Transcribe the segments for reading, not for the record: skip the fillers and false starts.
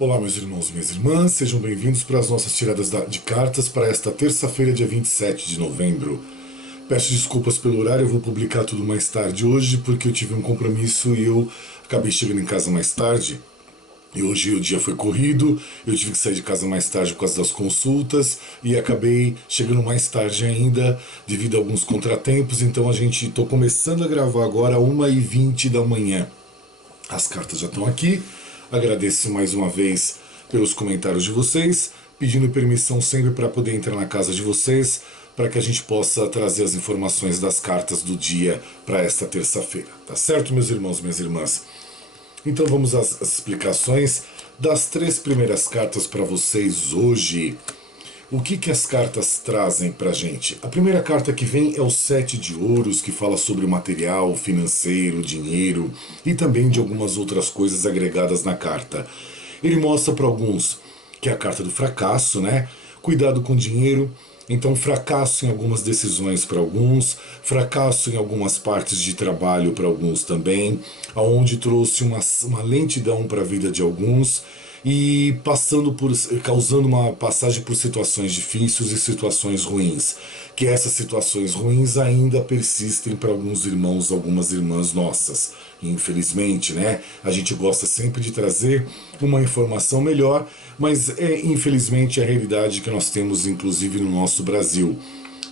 Olá, meus irmãos e minhas irmãs, sejam bem-vindos para as nossas tiradas de cartas para esta terça-feira, dia 27 de novembro. Peço desculpas pelo horário, eu vou publicar tudo mais tarde hoje, porque eu tive um compromisso e eu acabei chegando em casa mais tarde. E hoje o dia foi corrido, eu tive que sair de casa mais tarde por causa das consultas e acabei chegando mais tarde ainda devido a alguns contratempos, então a gente estou começando a gravar agora às 1h20 da manhã. As cartas já estão aqui. Agradeço mais uma vez pelos comentários de vocês, pedindo permissão sempre para poder entrar na casa de vocês, para que a gente possa trazer as informações das cartas do dia para esta terça-feira. Tá certo, meus irmãos e minhas irmãs? Então vamos às explicações das 3 primeiras cartas para vocês hoje. O que as cartas trazem para a gente? A primeira carta que vem é o 7 de ouros, que fala sobre o material, financeiro, dinheiro e também de algumas outras coisas agregadas na carta. Ele mostra para alguns que é a carta do fracasso, né? Cuidado com o dinheiro. Então, fracasso em algumas decisões para alguns, fracasso em algumas partes de trabalho para alguns também, aonde trouxe uma lentidão para a vida de alguns e causando uma passagem por situações difíceis e situações ruins, que essas situações ruins ainda persistem para alguns irmãos, algumas irmãs nossas. Infelizmente, né? A gente gosta sempre de trazer uma informação melhor, mas infelizmente a realidade que nós temos, inclusive no nosso Brasil.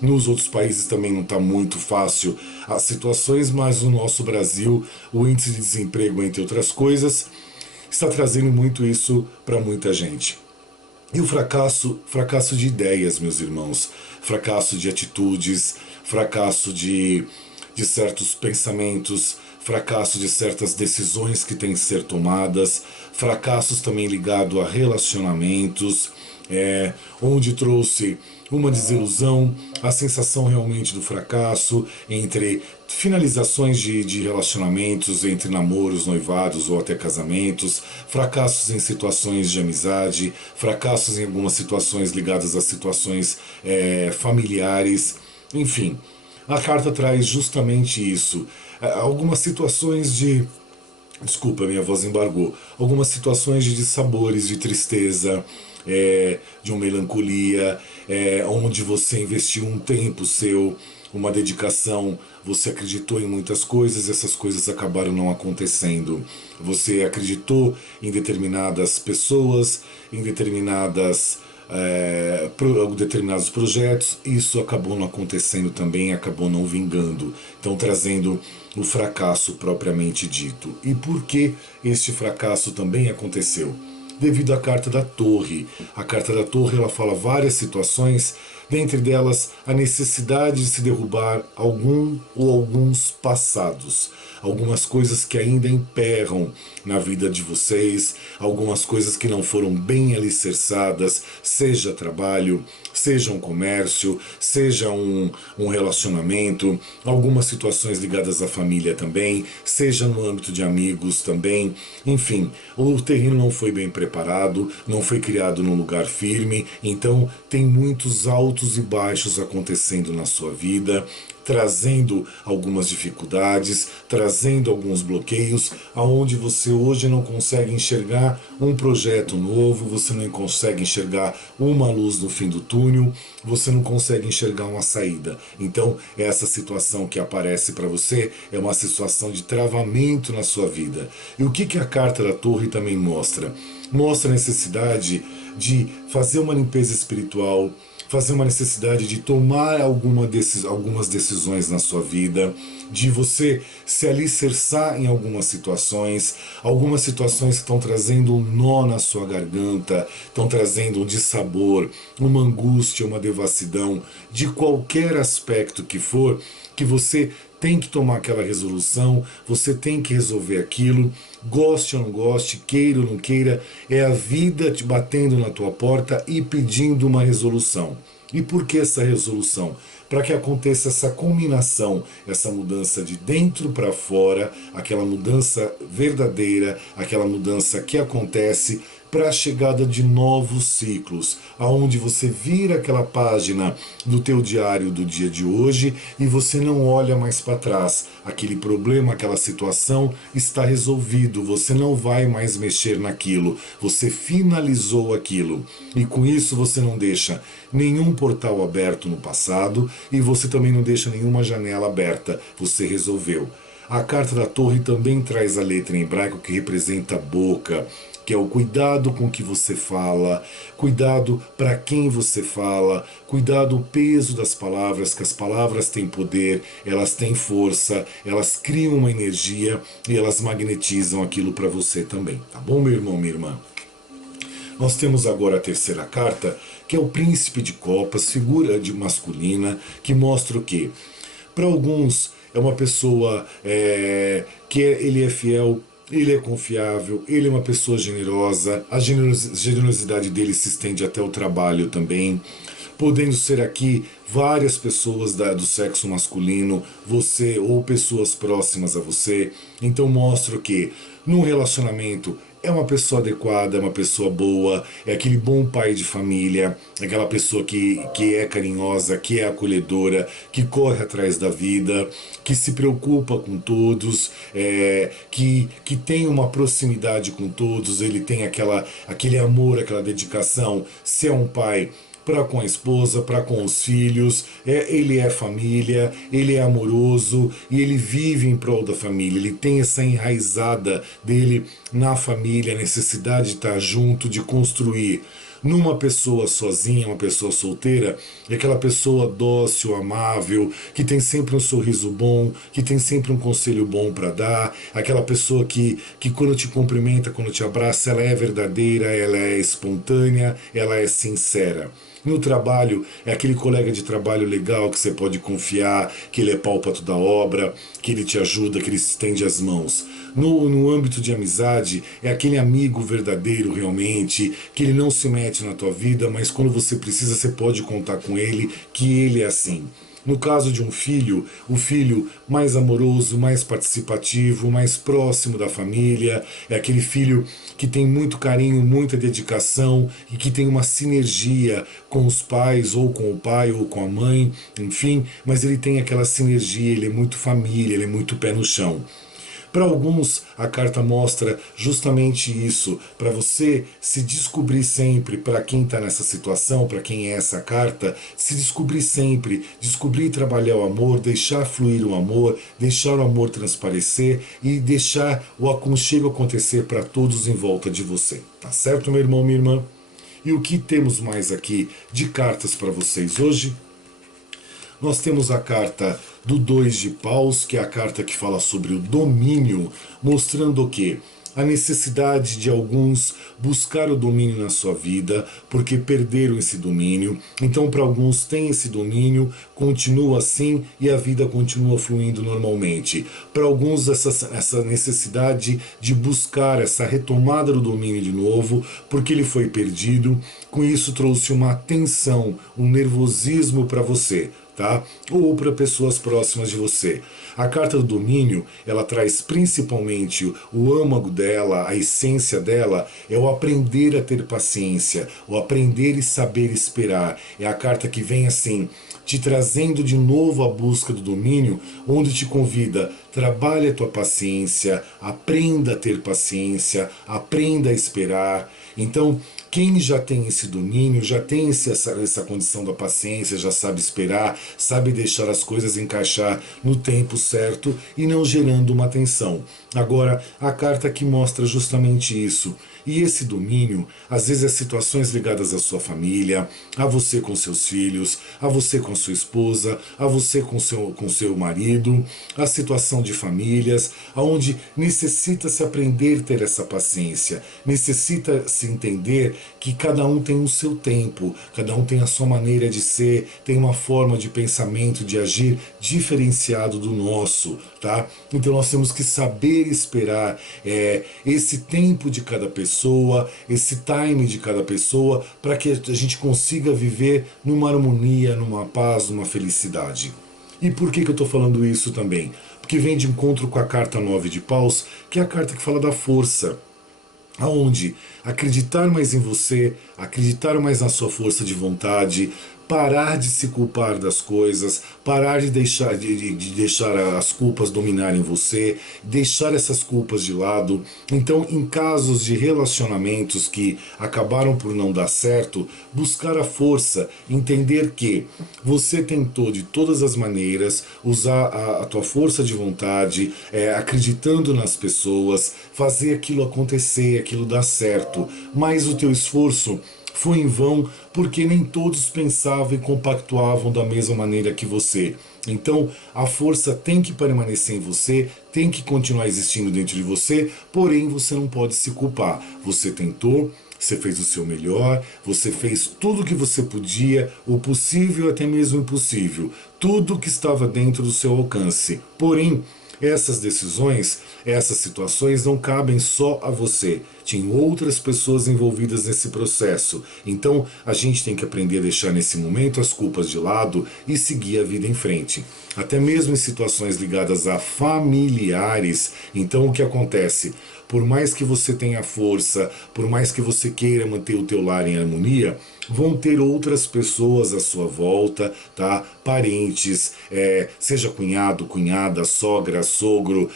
Nos outros países também não está muito fácil as situações, mas no nosso Brasil o índice de desemprego, entre outras coisas, está trazendo muito isso para muita gente. E o fracasso de ideias, meus irmãos, fracasso de atitudes, fracasso de certos pensamentos, fracasso de certas decisões que têm que ser tomadas, fracassos também ligado a relacionamentos, onde trouxe uma desilusão, a sensação realmente do fracasso entre finalizações de relacionamentos, entre namoros, noivados ou até casamentos, fracassos em situações de amizade, fracassos em algumas situações ligadas a situações familiares, enfim. A carta traz justamente isso. Algumas situações de... Desculpa, minha voz embargou. Algumas situações de dissabores, de tristeza, de uma melancolia, onde você investiu um tempo seu, uma dedicação, você acreditou em muitas coisas e essas coisas acabaram não acontecendo. Você acreditou em determinadas pessoas, em determinados projetos, isso acabou não acontecendo também, acabou não vingando, então trazendo o fracasso propriamente dito. E por que este fracasso também aconteceu? Devido à carta da Torre. A carta da Torre ela fala várias situações, dentre delas a necessidade de se derrubar algum ou alguns passados, algumas coisas que ainda emperram na vida de vocês, algumas coisas que não foram bem alicerçadas, seja trabalho, seja um comércio, seja um relacionamento, algumas situações ligadas à família também, seja no âmbito de amigos também, enfim, o terreno não foi bem preparado, não foi criado num lugar firme, então tem muitos altos e baixos acontecendo na sua vida, trazendo algumas dificuldades, trazendo alguns bloqueios, aonde você hoje não consegue enxergar um projeto novo, você não consegue enxergar uma luz no fim do túnel, você não consegue enxergar uma saída. Então, essa situação que aparece para você é uma situação de travamento na sua vida. E o que a carta da Torre também mostra? Mostra a necessidade de fazer uma limpeza espiritual, fazer uma necessidade de tomar algumas decisões na sua vida, de você se alicerçar em algumas situações que estão trazendo um nó na sua garganta, estão trazendo um dissabor, uma angústia, uma devassidão, de qualquer aspecto que for, que você tem que tomar aquela resolução, você tem que resolver aquilo, goste ou não goste, queira ou não queira, é a vida te batendo na tua porta e pedindo uma resolução. E por que essa resolução? Para que aconteça essa culminação, essa mudança de dentro para fora, aquela mudança verdadeira, aquela mudança que acontece para a chegada de novos ciclos, aonde você vira aquela página do teu diário do dia de hoje e você não olha mais para trás. Aquele problema, aquela situação está resolvido, você não vai mais mexer naquilo, você finalizou aquilo. E com isso você não deixa nenhum portal aberto no passado e você também não deixa nenhuma janela aberta, você resolveu. A carta da torre também traz a letra em hebraico que representa a boca, que é o cuidado com que você fala, cuidado para quem você fala, cuidado o peso das palavras, que as palavras têm poder, elas têm força, elas criam uma energia e elas magnetizam aquilo para você também, tá bom, meu irmão, minha irmã? Nós temos agora a terceira carta, que é o Príncipe de Copas, figura de masculina, que mostra o quê? Para alguns é uma pessoa ele é fiel, ele é confiável, ele é uma pessoa generosa, a generosidade dele se estende até o trabalho também, podendo ser aqui várias pessoas do sexo masculino, você ou pessoas próximas a você. Então mostra que num relacionamento é uma pessoa adequada, é uma pessoa boa, é aquele bom pai de família, é aquela pessoa que é carinhosa, que é acolhedora, que corre atrás da vida, que se preocupa com todos, que tem uma proximidade com todos, ele tem aquele amor, aquela dedicação. Se é um pai, para com a esposa, para com os filhos, ele é família, ele é amoroso e ele vive em prol da família, ele tem essa enraizada dele na família, a necessidade de estar junto, de construir. Numa pessoa sozinha, uma pessoa solteira, é aquela pessoa dócil, amável, que tem sempre um sorriso bom, que tem sempre um conselho bom para dar, aquela pessoa que quando te cumprimenta, quando te abraça, ela é verdadeira, ela é espontânea, ela é sincera. No trabalho, é aquele colega de trabalho legal que você pode confiar, que ele é pálpito da obra, que ele te ajuda, que ele se estende as mãos. No âmbito de amizade, é aquele amigo verdadeiro realmente, que ele não se mete na tua vida, mas quando você precisa, você pode contar com ele, que ele é assim. No caso de um filho, o filho mais amoroso, mais participativo, mais próximo da família, é aquele filho que tem muito carinho, muita dedicação e que tem uma sinergia com os pais, ou com o pai, ou com a mãe, enfim, mas ele tem aquela sinergia, ele é muito família, ele é muito pé no chão. Para alguns, a carta mostra justamente isso, para você se descobrir sempre, para quem está nessa situação, para quem é essa carta, se descobrir sempre, descobrir e trabalhar o amor, deixar fluir o amor, deixar o amor transparecer e deixar o aconchego acontecer para todos em volta de você. Tá certo, meu irmão, minha irmã? E o que temos mais aqui de cartas para vocês hoje? Nós temos a carta do 2 de paus, que é a carta que fala sobre o domínio, mostrando o quê? A necessidade de alguns buscar o domínio na sua vida, porque perderam esse domínio. Então, para alguns tem esse domínio, continua assim e a vida continua fluindo normalmente. Para alguns, essa necessidade de buscar essa retomada do domínio de novo, porque ele foi perdido. Com isso, trouxe uma tensão, um nervosismo para você. Tá? Ou para pessoas próximas de você. A carta do domínio, ela traz principalmente o âmago dela, a essência dela, é o aprender a ter paciência, o aprender e saber esperar. É a carta que vem assim, te trazendo de novo a busca do domínio, onde te convida, trabalhe a tua paciência, aprenda a ter paciência, aprenda a esperar. Então, quem já tem esse domínio, já tem essa condição da paciência, já sabe esperar, sabe deixar as coisas encaixar no tempo certo e não gerando uma tensão. Agora, a carta que mostra justamente isso. E esse domínio, às vezes, é situações ligadas à sua família, a você com seus filhos, a você com sua esposa, a você com seu marido, a situação de famílias, onde necessita se aprender a ter essa paciência, necessita se entender que cada um tem o seu tempo, cada um tem a sua maneira de ser, tem uma forma de pensamento, de agir diferenciado do nosso, tá? Então nós temos que saber esperar esse tempo de cada pessoa, esse time de cada pessoa, para que a gente consiga viver numa harmonia, numa paz, numa felicidade. E por que eu estou falando isso também? Porque vem de encontro com a carta 9 de paus, que é a carta que fala da força. aonde acreditar mais em você, acreditar mais na sua força de vontade, parar de se culpar das coisas, parar de deixar as culpas dominarem você, deixar essas culpas de lado. Então, em casos de relacionamentos que acabaram por não dar certo, buscar a força, entender que você tentou de todas as maneiras usar a tua força de vontade, acreditando nas pessoas, fazer aquilo acontecer, aquilo dar certo, mas o teu esforço foi em vão porque nem todos pensavam e compactuavam da mesma maneira que você. Então, a força tem que permanecer em você, tem que continuar existindo dentro de você, porém você não pode se culpar. Você tentou, você fez o seu melhor, você fez tudo o que você podia, o possível e até mesmo o impossível, tudo que estava dentro do seu alcance. Porém, essas decisões, essas situações não cabem só a você. Tinha outras pessoas envolvidas nesse processo. Então a gente tem que aprender a deixar nesse momento as culpas de lado e seguir a vida em frente. Até mesmo em situações ligadas a familiares. Então o que acontece? Por mais que você tenha força, por mais que você queira manter o teu lar em harmonia, vão ter outras pessoas à sua volta, tá? Parentes, seja cunhado, cunhada, sogra, sogro,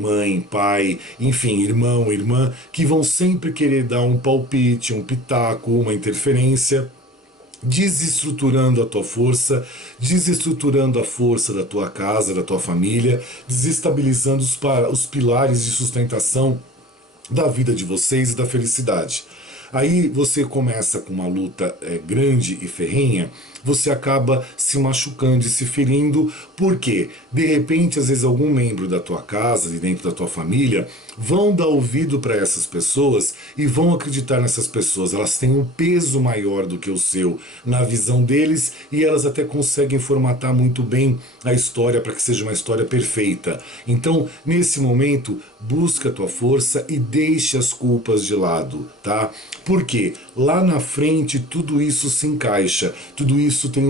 mãe, pai, enfim, irmão, irmã, que vão sempre querer dar um palpite, um pitaco, uma interferência, desestruturando a tua força, desestruturando a força da tua casa, da tua família, desestabilizando os pilares de sustentação da vida de vocês e da felicidade. Aí você começa com uma luta grande e ferrenha, você acaba se machucando e se ferindo, porque de repente, às vezes, algum membro da tua casa, de dentro da tua família, vão dar ouvido para essas pessoas e vão acreditar nessas pessoas. Elas têm um peso maior do que o seu na visão deles e elas até conseguem formatar muito bem a história para que seja uma história perfeita. Então, nesse momento, busca a tua força e deixe as culpas de lado, tá? Porque lá na frente tudo isso se encaixa, tudo isso tem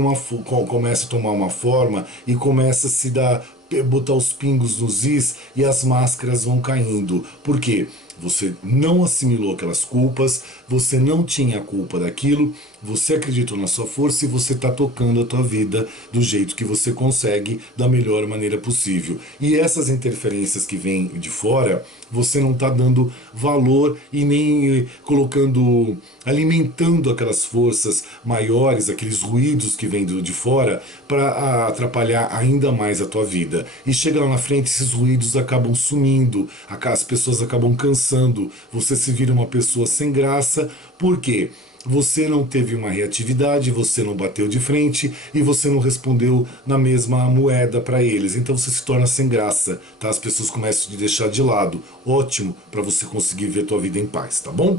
começa a tomar uma forma e começa a se dar, botar os pingos nos is e as máscaras vão caindo. Por quê? Você não assimilou aquelas culpas, você não tinha a culpa daquilo, você acreditou na sua força e você está tocando a tua vida do jeito que você consegue, da melhor maneira possível. E essas interferências que vêm de fora, você não está dando valor e nem colocando, alimentando aquelas forças maiores, aqueles ruídos que vêm de fora, para atrapalhar ainda mais a tua vida. E chega lá na frente, esses ruídos acabam sumindo, as pessoas acabam cansando, você se vira uma pessoa sem graça. Por quê? Você não teve uma reatividade, você não bateu de frente e você não respondeu na mesma moeda para eles. Então você se torna sem graça, tá? As pessoas começam a te deixar de lado. Ótimo para você conseguir ver a tua vida em paz, tá bom?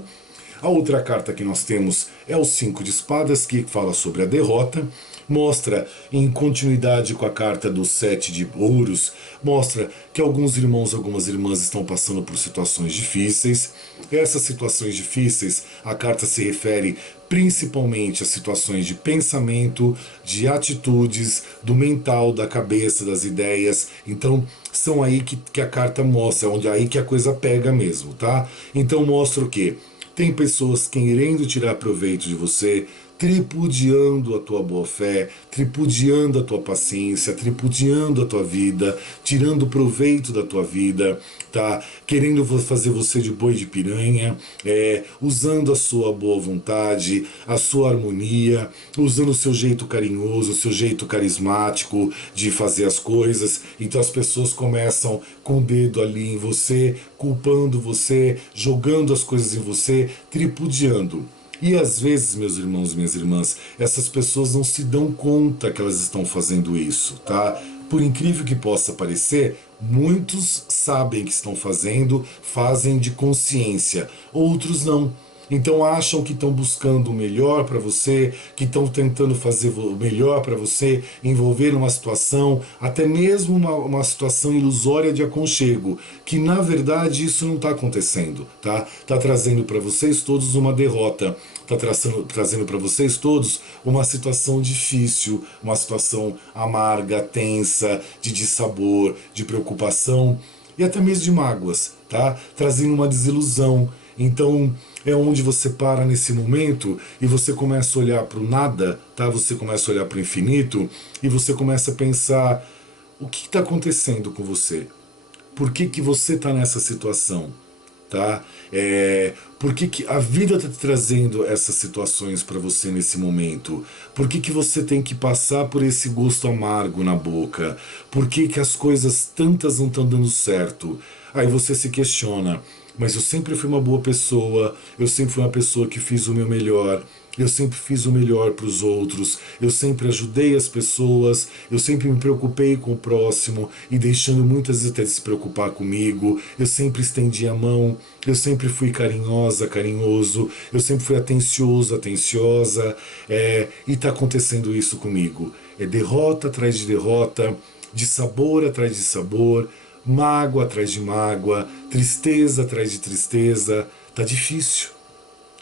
A outra carta que nós temos é o 5 de espadas, que fala sobre a derrota. Mostra, em continuidade com a carta do 7 de ouros, mostra que alguns irmãos, algumas irmãs estão passando por situações difíceis. Essas situações difíceis, a carta se refere principalmente a situações de pensamento, de atitudes, do mental, da cabeça, das ideias. Então, são aí que a carta mostra, onde é aí que a coisa pega mesmo, tá? Então mostra o quê? Tem pessoas querendo tirar proveito de você, tripudiando a tua boa fé, tripudiando a tua paciência, tripudiando a tua vida, tirando proveito da tua vida, tá? Querendo fazer você de boi de piranha, usando a sua boa vontade, a sua harmonia, usando o seu jeito carinhoso, o seu jeito carismático de fazer as coisas. Então as pessoas começam com o dedo ali em você, culpando você, jogando as coisas em você, tripudiando. E às vezes, meus irmãos e minhas irmãs, essas pessoas não se dão conta que elas estão fazendo isso, tá? Por incrível que possa parecer, muitos sabem que estão fazendo, fazem de consciência, outros não. Então acham que estão buscando o melhor para você, que estão tentando fazer o melhor para você, envolver uma situação, até mesmo uma situação ilusória de aconchego, que na verdade isso não está acontecendo, tá? Está trazendo para vocês todos uma derrota, está trazendo para vocês todos uma situação difícil, uma situação amarga, tensa, de dissabor, de preocupação e até mesmo de mágoas, tá? Trazendo uma desilusão. Então é onde você para nesse momento e você começa a olhar para o nada, tá? Você começa a olhar para o infinito e você começa a pensar o que está acontecendo com você? Por que, que você está nessa situação? Tá? Por que, que a vida está trazendo essas situações para você nesse momento? Por que, que você tem que passar por esse gosto amargo na boca? Por que, que as coisas tantas não estão dando certo? Aí você se questiona, mas eu sempre fui uma boa pessoa, eu sempre fui uma pessoa que fiz o meu melhor, eu sempre fiz o melhor para os outros, eu sempre ajudei as pessoas, eu sempre me preocupei com o próximo e deixando muitas vezes até de se preocupar comigo, eu sempre estendi a mão, eu sempre fui carinhosa, carinhoso, eu sempre fui atencioso, atenciosa, e está acontecendo isso comigo. É derrota atrás de derrota, de sabor atrás de sabor, mágoa atrás de mágoa, tristeza atrás de tristeza, tá difícil.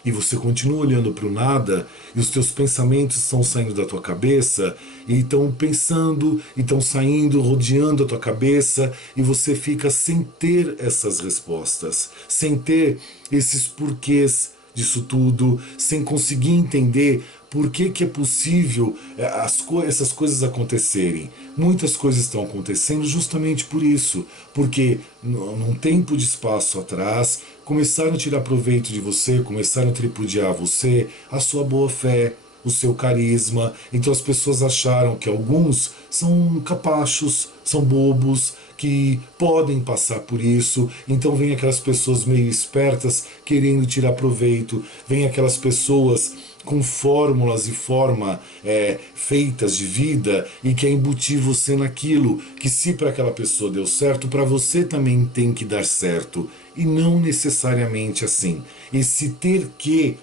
E você continua olhando para o nada e os teus pensamentos estão saindo da tua cabeça e estão pensando, e estão saindo, rodeando a tua cabeça e você fica sem ter essas respostas, sem ter esses porquês disso tudo, sem conseguir entender por que, que é possível essas coisas acontecerem. Muitas coisas estão acontecendo justamente por isso, porque num tempo de espaço atrás começaram a tirar proveito de você, começaram a tripudiar você, a sua boa fé, o seu carisma. Então as pessoas acharam que alguns são capachos, são bobos, que podem passar por isso. Então vem aquelas pessoas meio espertas querendo tirar proveito, vem aquelas pessoas com fórmulas e forma feitas de vida e quer embutir você naquilo que se para aquela pessoa deu certo, para você também tem que dar certo. E não necessariamente assim. Esse ter que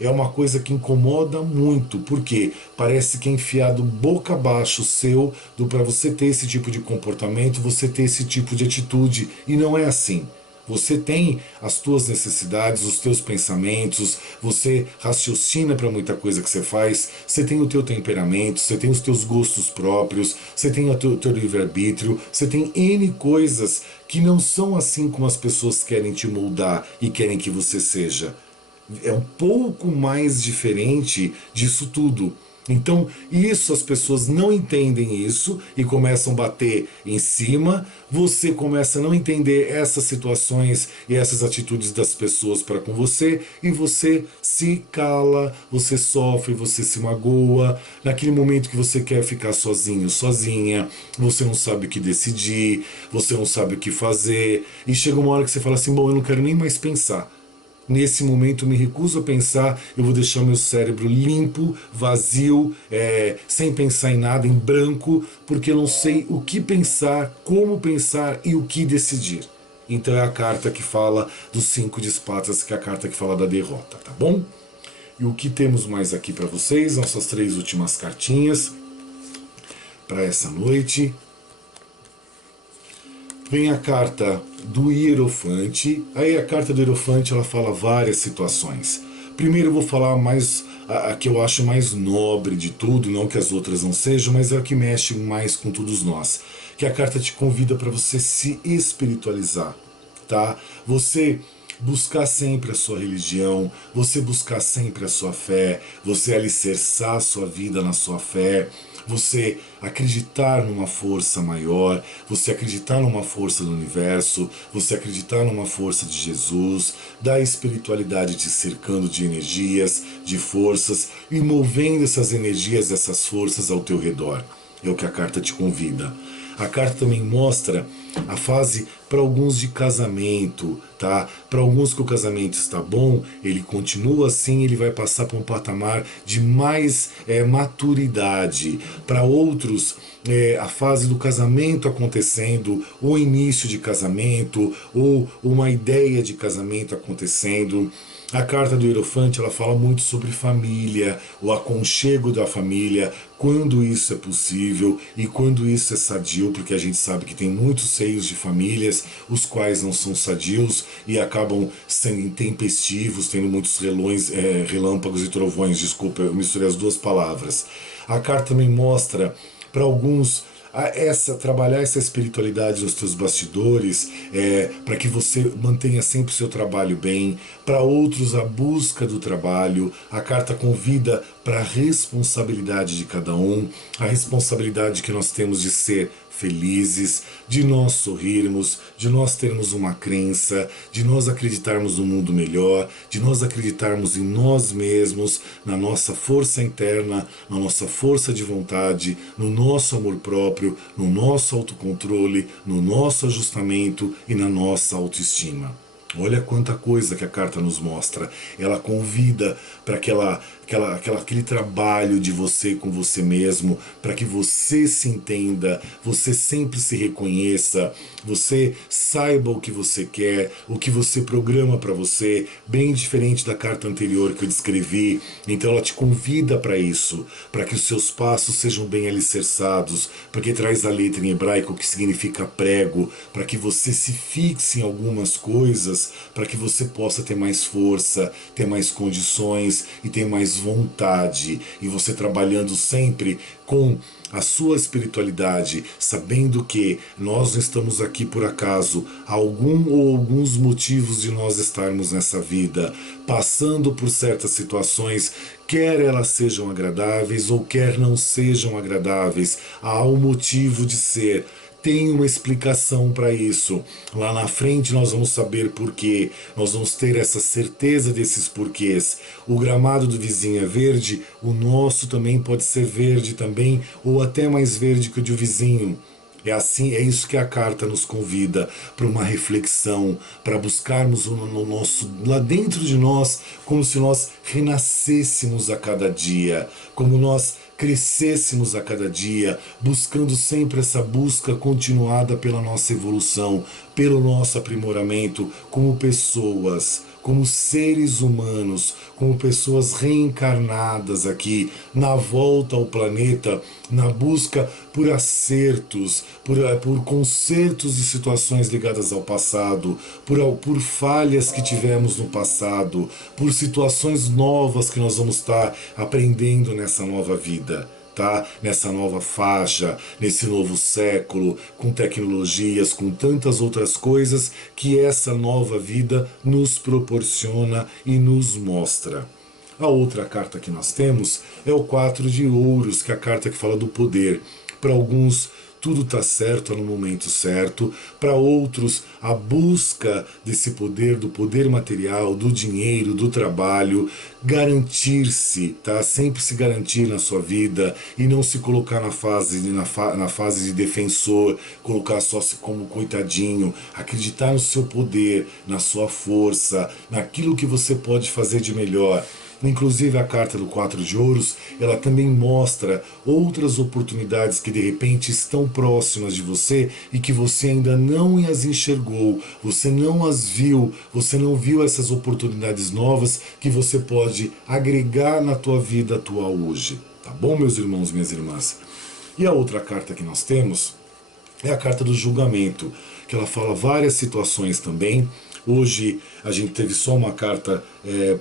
é uma coisa que incomoda muito, porque parece que é enfiado boca abaixo seu do para você ter esse tipo de comportamento, você ter esse tipo de atitude, e não é assim. Você tem as tuas necessidades, os teus pensamentos, você raciocina para muita coisa que você faz, você tem o teu temperamento, você tem os teus gostos próprios, você tem o teu livre-arbítrio, você tem N coisas que não são assim como as pessoas querem te moldar e querem que você seja. É um pouco mais diferente disso tudo. Então, isso as pessoas não entendem isso e começam a bater em cima. Você começa a não entender essas situações e essas atitudes das pessoas para com você e você se cala, você sofre, você se magoa. Naquele momento que você quer ficar sozinho, sozinha, você não sabe o que decidir, você não sabe o que fazer e chega uma hora que você fala assim: bom, eu não quero nem mais pensar. Nesse momento eu me recuso a pensar, eu vou deixar meu cérebro limpo, vazio, sem pensar em nada, em branco, porque eu não sei o que pensar, como pensar e o que decidir. Então é a carta que fala dos 5 de espadas, que é a carta que fala da derrota, tá bom? E o que temos mais aqui para vocês? Nossas 3 últimas cartinhas para essa noite. Vem a carta do Hierofante. Aí a carta do Hierofante ela fala várias situações. Primeiro eu vou falar mais a que eu acho mais nobre de tudo, não que as outras não sejam, mas é a que mexe mais com todos nós. Que a carta te convida para você se espiritualizar, tá? Você buscar sempre a sua religião, você buscar sempre a sua fé, você alicerçar a sua vida na sua fé, você acreditar numa força maior, você acreditar numa força do universo, você acreditar numa força de Jesus, da espiritualidade te cercando de energias, de forças e movendo essas energias, essas forças ao teu redor. É o que a carta te convida. A carta também mostra a fase para alguns de casamento, tá? Para alguns que o casamento está bom, ele continua assim, ele vai passar para um patamar de mais maturidade. Para outros, a fase do casamento acontecendo, o início de casamento, ou uma ideia de casamento acontecendo. A carta do Hierofante ela fala muito sobre família, o aconchego da família, quando isso é possível e quando isso é sadio, porque a gente sabe que tem muitos seios de famílias os quais não são sadios e acabam sendo intempestivos, tendo muitos relâmpagos e trovões. Desculpa, eu misturei as duas palavras. A carta também mostra para alguns trabalhar essa espiritualidade nos teus bastidores, para que você mantenha sempre o seu trabalho bem. Para outros, a busca do trabalho. A carta convida para a responsabilidade de cada um, a responsabilidade que nós temos de ser felizes, de nós sorrirmos, de nós termos uma crença, de nós acreditarmos no mundo melhor, de nós acreditarmos em nós mesmos, na nossa força interna, na nossa força de vontade, no nosso amor próprio, no nosso autocontrole, no nosso ajustamento e na nossa autoestima. Olha quanta coisa que a carta nos mostra. Ela convida para aquele trabalho de você com você mesmo, para que você se entenda, você sempre se reconheça, você saiba o que você quer, o que você programa para você, bem diferente da carta anterior que eu descrevi. Então ela te convida para isso, para que os seus passos sejam bem alicerçados, porque traz a letra em hebraico que significa prego, para que você se fixe em algumas coisas, para que você possa ter mais força, ter mais condições e ter mais vontade. E você trabalhando sempre com a sua espiritualidade, sabendo que nós não estamos aqui por acaso, há algum ou alguns motivos de nós estarmos nessa vida, passando por certas situações, quer elas sejam agradáveis ou quer não sejam agradáveis, há um motivo de ser. Tem uma explicação para isso. Lá na frente nós vamos saber porquê. Nós vamos ter essa certeza desses porquês. O gramado do vizinho é verde, o nosso também pode ser verde também, ou até mais verde que o do vizinho. É assim, é isso que a carta nos convida para uma reflexão, para buscarmos no nosso, lá dentro de nós, como se nós renascêssemos a cada dia, como nós crescêssemos a cada dia, buscando sempre essa busca continuada pela nossa evolução, pelo nosso aprimoramento como pessoas, como seres humanos, como pessoas reencarnadas aqui, na volta ao planeta, na busca por acertos, por consertos de situações ligadas ao passado, por falhas que tivemos no passado, por situações novas que nós vamos estar aprendendo nessa nova vida. Tá? Nessa nova faixa, nesse novo século, com tecnologias, com tantas outras coisas que essa nova vida nos proporciona e nos mostra. A outra carta que nós temos é o 4 de ouros, que é a carta que fala do poder. Para alguns, tudo está certo no momento certo. Para outros, a busca desse poder, do poder material, do dinheiro, do trabalho, garantir-se, tá? Sempre se garantir na sua vida e não se colocar na fase de defensor, colocar só se como coitadinho, acreditar no seu poder, na sua força, naquilo que você pode fazer de melhor. Inclusive a carta do 4 de ouros, ela também mostra outras oportunidades que de repente estão próximas de você e que você ainda não as enxergou, você não as viu, você não viu essas oportunidades novas que você pode agregar na tua vida atual hoje. Tá bom, meus irmãos, minhas irmãs? E a outra carta que nós temos é a carta do julgamento, que ela fala várias situações também. Hoje a gente teve só uma carta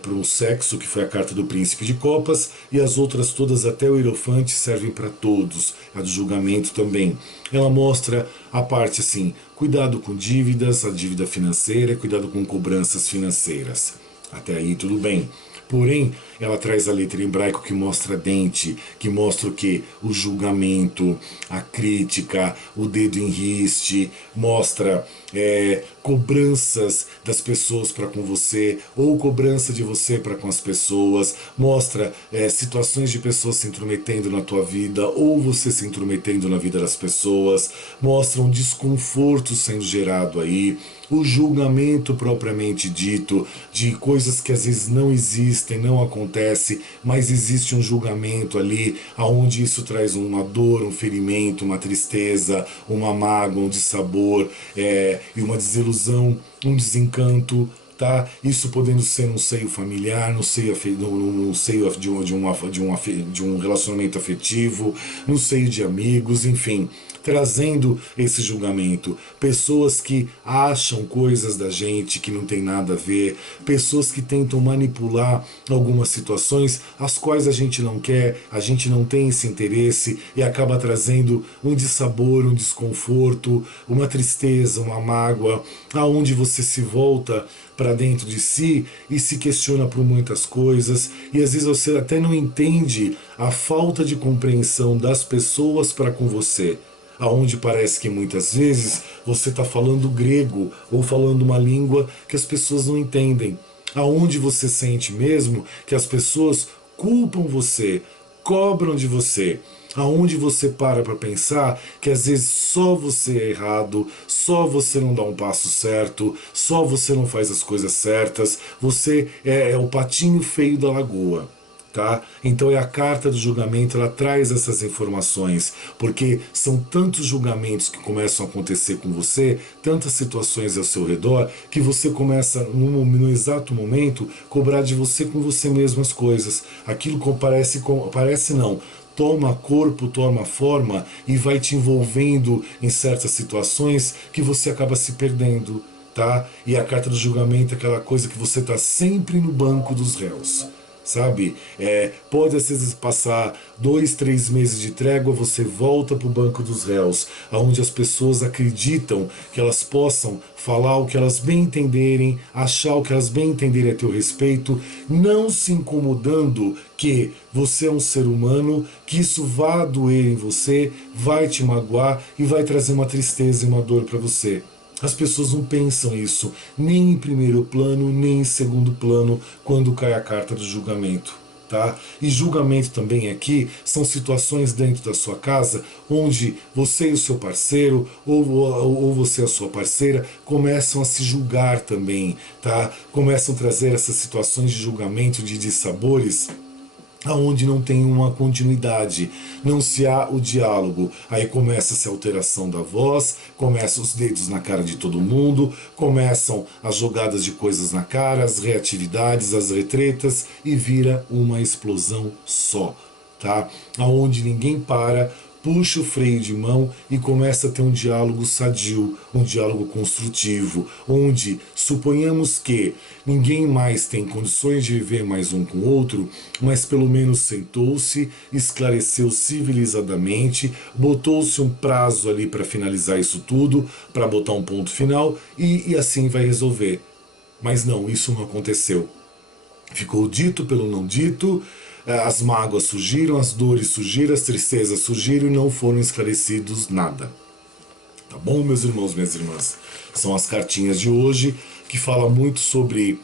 para o sexo, que foi a carta do príncipe de copas, e as outras todas, até o hierofante, servem para todos. A do julgamento também. Ela mostra a parte assim, cuidado com dívidas, a dívida financeira, cuidado com cobranças financeiras. Até aí tudo bem. Porém, ela traz a letra em hebraico que mostra dente, que mostra o que? O julgamento, a crítica, o dedo em riste, mostra cobranças das pessoas para com você, ou cobrança de você para com as pessoas, mostra situações de pessoas se intrometendo na tua vida, ou você se intrometendo na vida das pessoas, mostra um desconforto sendo gerado aí, o julgamento propriamente dito, de coisas que às vezes não existem, não acontecem, mas existe um julgamento ali, aonde isso traz uma dor, um ferimento, uma tristeza, uma mágoa, um dissabor, e uma desilusão, um desencanto. tá? Isso podendo ser no seio familiar, no seio, no seio de um relacionamento afetivo, no seio de amigos, enfim, trazendo esse julgamento. Pessoas que acham coisas da gente que não tem nada a ver, pessoas que tentam manipular algumas situações as quais a gente não quer, a gente não tem esse interesse e acaba trazendo um dissabor, um desconforto, uma tristeza, uma mágoa, aonde você se volta para dentro de si e se questiona por muitas coisas e às vezes você até não entende a falta de compreensão das pessoas para com você, aonde parece que muitas vezes você está falando grego ou falando uma língua que as pessoas não entendem, aonde você sente mesmo que as pessoas culpam você, cobram de você, aonde você para pensar que às vezes só você é errado, só você não dá um passo certo, só você não faz as coisas certas, você é o patinho feio da lagoa. Tá? Então é a carta do julgamento, ela traz essas informações, porque são tantos julgamentos que começam a acontecer com você, tantas situações ao seu redor, que você começa no exato momento cobrar de você com você mesmo as coisas. Aquilo que parece não, toma corpo, toma forma e vai te envolvendo em certas situações que você acaba se perdendo, tá? E a carta do julgamento é aquela coisa que você está sempre no banco dos réus, sabe? Pode às vezes passar 2, 3 meses de trégua, você volta para o banco dos réus, onde as pessoas acreditam que elas possam falar o que elas bem entenderem, achar o que elas bem entenderem a teu respeito, não se incomodando que você é um ser humano, que isso vai doer em você, vai te magoar e vai trazer uma tristeza e uma dor para você. As pessoas não pensam isso, nem em primeiro plano, nem em segundo plano, quando cai a carta do julgamento. Tá? E julgamento também aqui são situações dentro da sua casa onde você e o seu parceiro, ou você e a sua parceira, começam a se julgar também. Tá? Começam a trazer essas situações de julgamento, de dissabores, aonde não tem uma continuidade, não se há o diálogo, aí começa-se a alteração da voz, começam os dedos na cara de todo mundo, começam as jogadas de coisas na cara, as reatividades, as retretas e vira uma explosão só, tá? Aonde ninguém para, puxa o freio de mão e começa a ter um diálogo sadio, um diálogo construtivo, onde suponhamos que ninguém mais tem condições de viver mais um com o outro, mas pelo menos sentou-se, esclareceu civilizadamente, botou-se um prazo ali para finalizar isso tudo, para botar um ponto final e assim vai resolver. Mas não, isso não aconteceu. Ficou dito pelo não dito, as mágoas surgiram, as dores surgiram, as tristezas surgiram e não foram esclarecidos nada. Tá bom, meus irmãos, minhas irmãs? São as cartinhas de hoje que falam muito sobre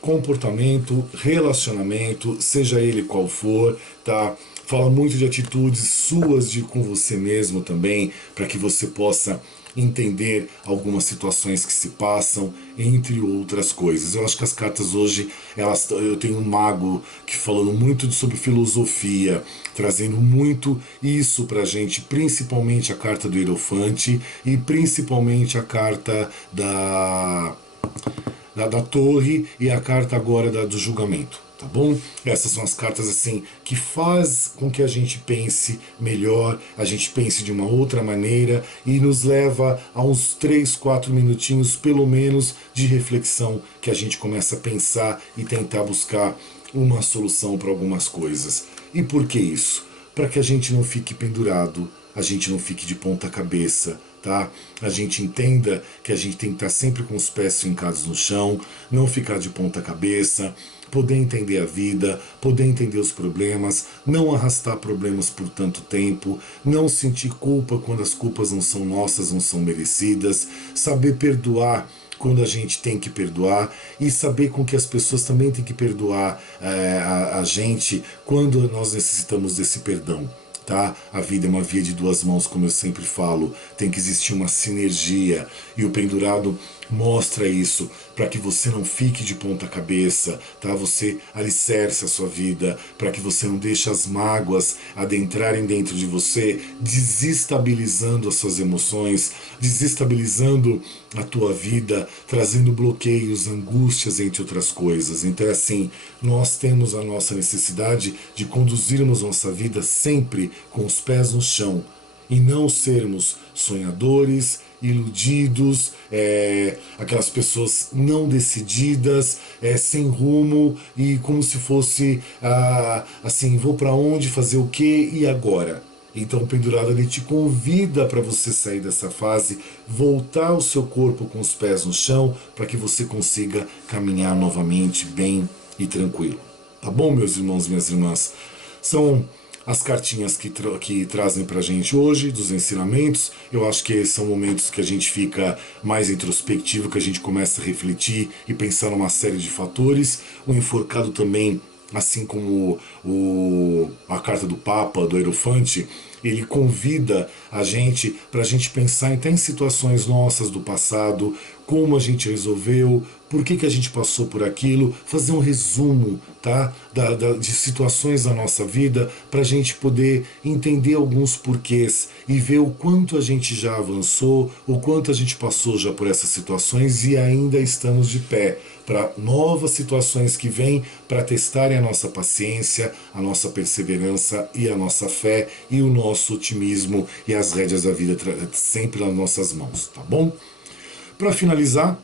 comportamento, relacionamento, seja ele qual for, tá? Fala muito de atitudes suas com você mesmo também, para que você possa entender algumas situações que se passam, entre outras coisas. Eu acho que as cartas hoje, eu tenho um mago que falando muito sobre filosofia, trazendo muito isso pra gente, principalmente a carta do Hierofante e principalmente a carta da torre e a carta agora do julgamento. Tá bom? Essas são as cartas assim que faz com que a gente pense melhor, a gente pense de uma outra maneira e nos leva a uns 3, 4 minutinhos pelo menos de reflexão, que a gente começa a pensar e tentar buscar uma solução para algumas coisas. E por que isso? Para que a gente não fique pendurado, a gente não fique de ponta cabeça, tá? A gente entenda que a gente tem que estar sempre com os pés fincados no chão, não ficar de ponta cabeça, poder entender a vida, poder entender os problemas, não arrastar problemas por tanto tempo, não sentir culpa quando as culpas não são nossas, não são merecidas, saber perdoar quando a gente tem que perdoar e saber com que as pessoas também têm que perdoar a gente quando nós necessitamos desse perdão. Tá? A vida é uma via de duas mãos, como eu sempre falo, tem que existir uma sinergia e o pendurado Mostra isso para que você não fique de ponta cabeça, tá? Você alicerce a sua vida, para que você não deixe as mágoas adentrarem dentro de você, desestabilizando as suas emoções, desestabilizando a tua vida, trazendo bloqueios, angústias, entre outras coisas. Então é assim, nós temos a nossa necessidade de conduzirmos nossa vida sempre com os pés no chão e não sermos sonhadores, iludidos, aquelas pessoas não decididas, sem rumo e como se fosse assim, vou para onde, fazer o que e agora? Então o pendurado ele te convida para você sair dessa fase, voltar o seu corpo com os pés no chão, para que você consiga caminhar novamente bem e tranquilo. Tá bom, meus irmãos e minhas irmãs? São as cartinhas que trazem pra gente hoje, dos ensinamentos. Eu acho que são momentos que a gente fica mais introspectivo, que a gente começa a refletir e pensar numa série de fatores. O enforcado também, assim como a carta do Papa, do Hierofante, ele convida a gente para a gente pensar até em situações nossas do passado, como a gente resolveu, por que a gente passou por aquilo, fazer um resumo, tá, de situações da nossa vida para a gente poder entender alguns porquês e ver o quanto a gente já avançou, o quanto a gente passou já por essas situações e ainda estamos de pé para novas situações que vêm para testarem a nossa paciência, a nossa perseverança e a nossa fé e o nosso otimismo e as rédeas da vida sempre nas nossas mãos, tá bom? Para finalizar,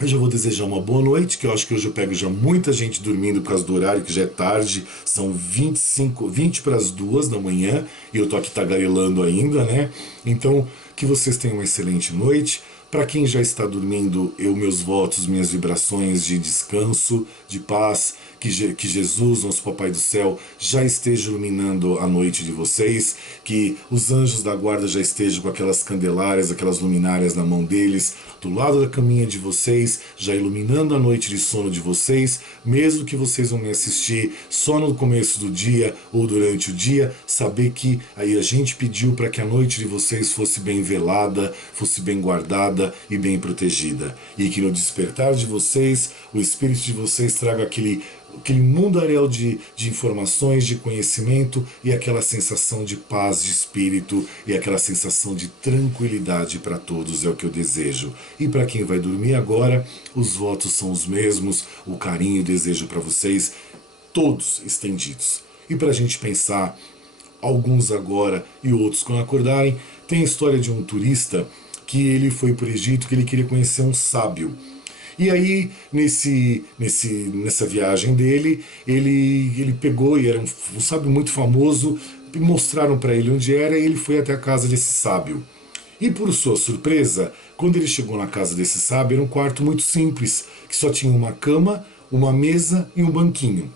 eu já vou desejar uma boa noite, que eu acho que hoje eu pego já muita gente dormindo por causa do horário, que já é tarde, são 20 para as 2 da manhã, e eu tô aqui tagarelando ainda, né? Então, que vocês tenham uma excelente noite. Para quem já está dormindo, meus votos, minhas vibrações de descanso, de paz, que Jesus, nosso Papai do Céu, já esteja iluminando a noite de vocês, que os anjos da guarda já estejam com aquelas candelárias, aquelas luminárias na mão deles, do lado da caminha de vocês, já iluminando a noite de sono de vocês, mesmo que vocês vão me assistir só no começo do dia ou durante o dia, saber que aí a gente pediu para que a noite de vocês fosse bem velada, fosse bem guardada e bem protegida. E que no despertar de vocês, o Espírito de vocês traga aquele mundaréu de informações, de conhecimento e aquela sensação de paz de espírito e aquela sensação de tranquilidade para todos, é o que eu desejo. E para quem vai dormir agora, os votos são os mesmos, o carinho e o desejo para vocês, todos estendidos. E para a gente pensar, alguns agora e outros quando acordarem, tem a história de um turista que ele foi para o Egito, que ele queria conhecer um sábio. E aí, nessa viagem dele, ele pegou, e era um sábio muito famoso, mostraram para ele onde era e ele foi até a casa desse sábio. E por sua surpresa, quando ele chegou na casa desse sábio, era um quarto muito simples, que só tinha uma cama, uma mesa e um banquinho.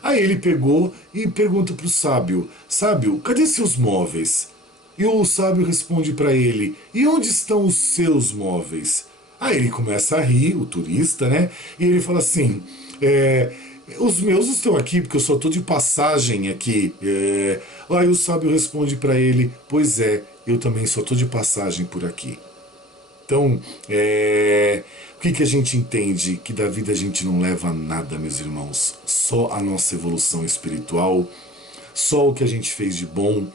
Aí ele pegou e pergunta para o sábio: Sábio, cadê seus móveis? E o sábio responde para ele: E onde estão os seus móveis? Aí ele começa a rir, o turista, né? E ele fala assim: os meus estão aqui porque eu só estou de passagem aqui. Aí o sábio responde para ele: Pois é, eu também só estou de passagem por aqui. Então, o que a gente entende? Que da vida a gente não leva nada, meus irmãos. Só a nossa evolução espiritual, só o que a gente fez de bom.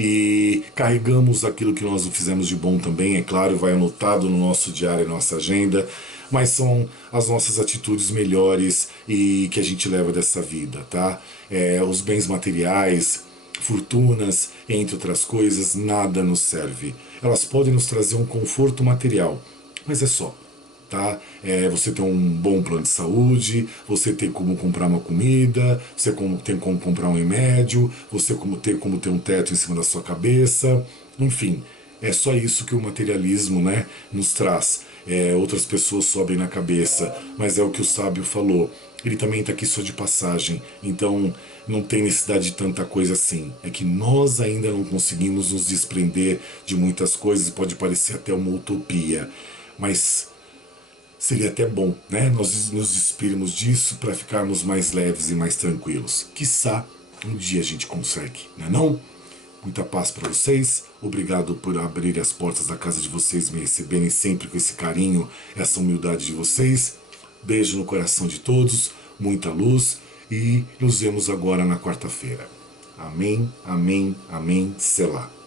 E carregamos aquilo que nós fizemos de bom também, é claro, vai anotado no nosso diário, na nossa agenda, mas são as nossas atitudes melhores e que a gente leva dessa vida, tá? Os bens materiais, fortunas, entre outras coisas, nada nos serve. Elas podem nos trazer um conforto material, mas é só. Tá? Você tem um bom plano de saúde, você tem como comprar uma comida, você tem como comprar um remédio, você tem como ter um teto em cima da sua cabeça, enfim, é só isso que o materialismo, né, nos traz. Outras pessoas sobem na cabeça, mas é o que o sábio falou. Ele também está aqui só de passagem, então não tem necessidade de tanta coisa assim. É que nós ainda não conseguimos nos desprender de muitas coisas, pode parecer até uma utopia, mas seria até bom, né? Nós nos despirmos disso para ficarmos mais leves e mais tranquilos. Quiçá um dia a gente consegue, não é não? Muita paz para vocês. Obrigado por abrir as portas da casa de vocês, me receberem sempre com esse carinho, essa humildade de vocês. Beijo no coração de todos, muita luz e nos vemos agora na quarta-feira. Amém, amém, amém, selá.